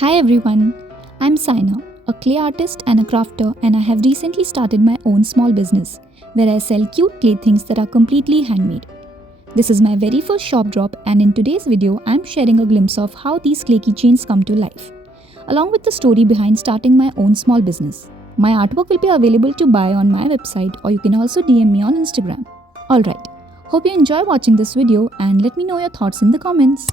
Hi everyone, I'm Saina, a clay artist and a crafter, and I have recently started my own small business where I sell cute clay things that are completely handmade. This is my very first shop drop, and in today's video, I'm sharing a glimpse of how these clay keychains come to life, along with the story behind starting my own small business. My artwork will be available to buy on my website, or you can also DM me on Instagram. Alright, hope you enjoy watching this video and let me know your thoughts in the comments.